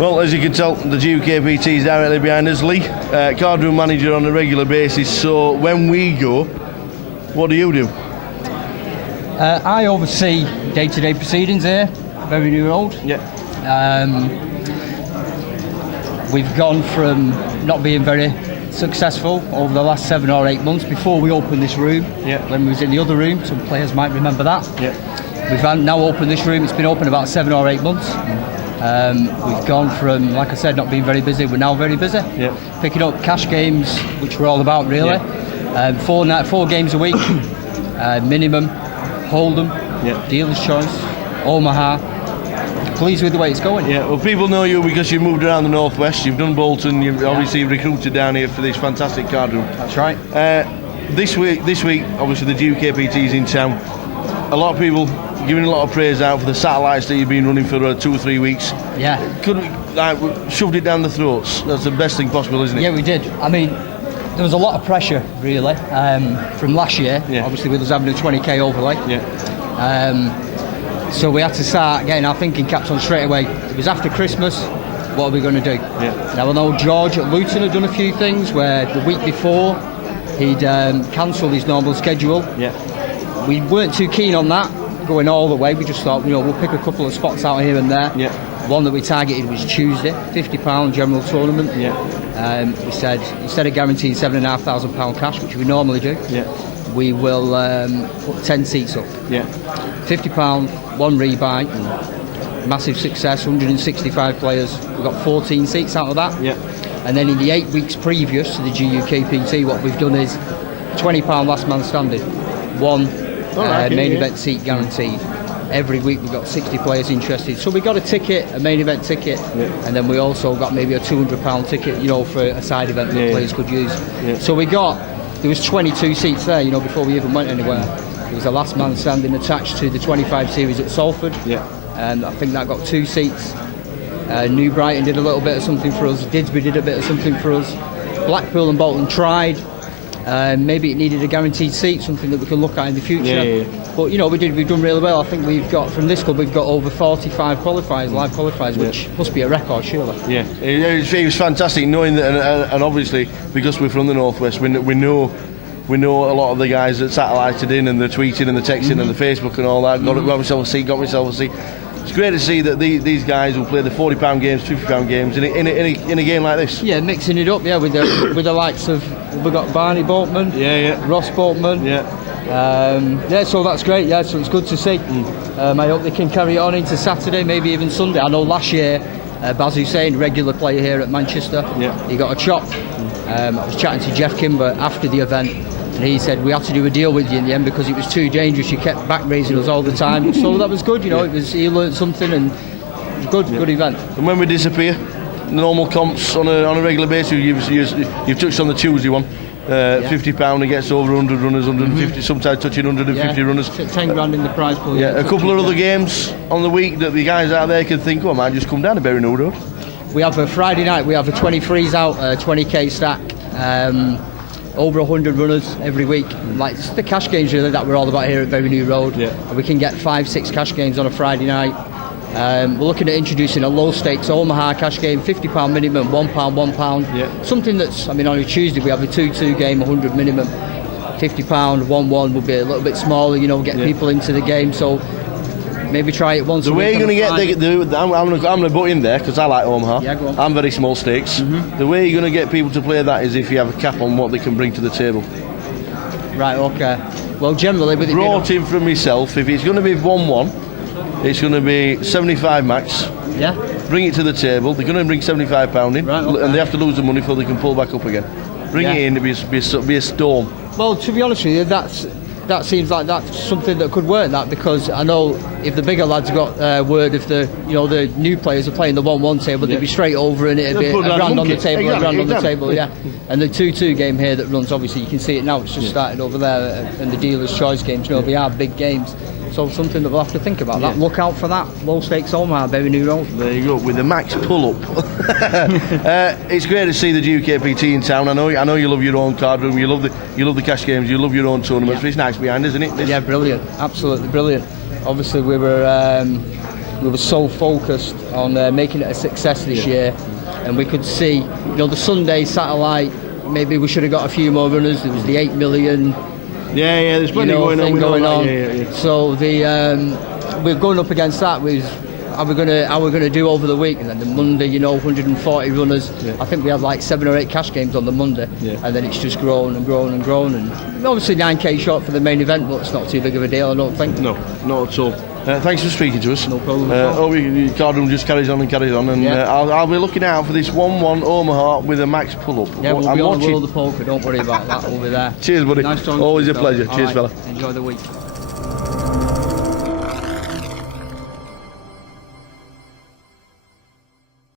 Well, as you can tell, the GukPT is directly behind us. Lee, Cardroom Manager on a regular basis. So when we go, what do you do? I oversee day-to-day proceedings here, Very New Road. Yeah. We've gone from not being very successful over the last 7 or 8 months before we opened this room. Yeah. When we was in the other room, some players might remember that. Yeah. We've now opened this room. It's been open about 7 or 8 months. We've gone from, like I said, not being very busy. We're now very busy. Yeah. Picking up cash games, which we're all about, really. Yeah. 4 games a week, minimum. Hold'em, Dealer's Choice, Omaha. Pleased with the way it's going. Yeah, well, people know you because you've moved around the northwest. You've done Bolton. You've obviously recruited down here for this fantastic card room. That's right. This week, obviously the GukPT is in town. A lot of people giving a lot of praise out for the satellites that you've been running for 2 or 3 weeks. Yeah. Shoved it down the throats. That's the best thing possible, isn't it? Yeah, we did. I mean, there was a lot of pressure, really, from last year. Yeah. Obviously, with us having a 20k overlay. Yeah. So we had to start getting our thinking caps on straight away. It was after Christmas. What are we going to do? Yeah. Now I know George at Luton had done a few things where the week before he'd cancelled his normal schedule. Yeah. We weren't too keen on that, going all the way. We just thought, we'll pick a couple of spots out here and there. Yeah. One that we targeted was Tuesday, £50 general tournament. Yeah. We said instead of guaranteeing £7,500 cash, which we normally do, we will put 10 seats up. Yeah. £50, 1 rebuy, massive success, 165 players. We've got 14 seats out of that. Yeah. And then in the 8 weeks previous to the GukPT, what we've done is £20 last man standing, 1 main event seat guaranteed. Every week we've got 60 players interested. So we got a ticket, a main event ticket, and then we also got maybe a £200 ticket, for a side event that players could use. Yeah. So there was 22 seats there, before we even went anywhere. There was a last man standing attached to the 25 series at Salford. Yeah. And I think that got 2 seats. New Brighton did a little bit of something for us. Didsbury did a bit of something for us. Blackpool and Bolton tried. Maybe it needed a guaranteed seat, something that we can look at in the future. Yeah. But we've done really well. I think we've got from this club we've got over 45 qualifiers, live qualifiers, which must be a record, surely. Yeah, it was fantastic knowing that, and obviously because we're from the northwest, we know a lot of the guys that satellited in and the tweeting and the texting and the Facebook and all that. Got myself a seat. It's great to see that these guys will play the £40 games, £50 games in a game like this. Yeah, mixing it up. Yeah, with the likes of we've got Barney Boatman. Ross Boatman. So that's great. Yeah, so it's good to see. I hope they can carry it on into Saturday, maybe even Sunday. I know last year Baz Hussein, regular player here at Manchester, he got a chop. I was chatting to Jeff Kimber after the event, and he said we had to do a deal with you in the end because it was too dangerous. You kept back raising us all the time. So that was good. He learned something, and it was good event. And when we disappear, normal comps on a regular basis. You've touched on the Tuesday one. £50, it gets over 100 runners, 150, sometimes touching 150 runners. 10 grand in the prize pool. Yeah, a couple of other games on the week that the guys out there can think, I might just come down to Very New Road. We have a Friday night, we have a 23s out, 20k stack, over 100 runners every week. Like it's the cash games really that we're all about here at Very New Road. Yeah. And we can get 5-6 cash games on a Friday night. We're looking at introducing a low stakes Omaha cash game, £50 minimum, £1. Yeah. Something that's, on a Tuesday we have a 2-2 game, 100 minimum. £50, 1-1 will be a little bit smaller, get people into the game. So maybe try it once a week. The way you're going to get, I'm going to butt in there because I like Omaha. Yeah, go on. I'm very small stakes. The way you're going to get people to play that is if you have a cap on what they can bring to the table. Right, okay. Well, generally, with brought in from myself, if it's going to be 1-1, it's going to be 75 max. Yeah. Bring it to the table. They're going to bring £75 in, right, okay. And they have to lose the money before they can pull back up again. Bring it in, it'll be a storm. Well, to be honest with you, that seems like that's something that could work. That because I know if the bigger lads got word if the new players are playing the 1-1 table, they'd be straight over and it'd be a grand on the table, a grand on the table. Yeah. And the 2-2 game here that runs, obviously you can see it now. It's just started over there, and the Dealer's Choice games. They are big games. So something that we'll have to think about. That look out for that. Low stakes Omaha, Very New Road. There you go, with the max pull up. It's great to see the GukPT in town. I know you love your own card room. You love the cash games. You love your own tournaments. But it's nice behind, isn't it? Yeah, brilliant. Absolutely brilliant. Obviously we were we were so focused on making it a success this year, and we could see, you know, the Sunday satellite. Maybe we should have got a few more runners. There was the 8 million. Yeah, there's plenty going on. Yeah. So we're going up against that with how we're gonna do over the week, and then the Monday, you know, 140 runners. Yeah. I think we had like 7 or 8 cash games on the Monday, and then it's just grown and grown and grown. And obviously 9k short for the main event, but it's not too big of a deal, I don't think. No, not at all. Thanks for speaking to us. No problem. Hope Cardroom just carries on, and I'll be looking out for this 1-1 Omaha with a max pull-up. Yeah, we'll be on the World of Poker. Don't worry about that. We'll be there. Cheers, buddy. Nice talking. Always a pleasure. Cheers, fella. Enjoy the week.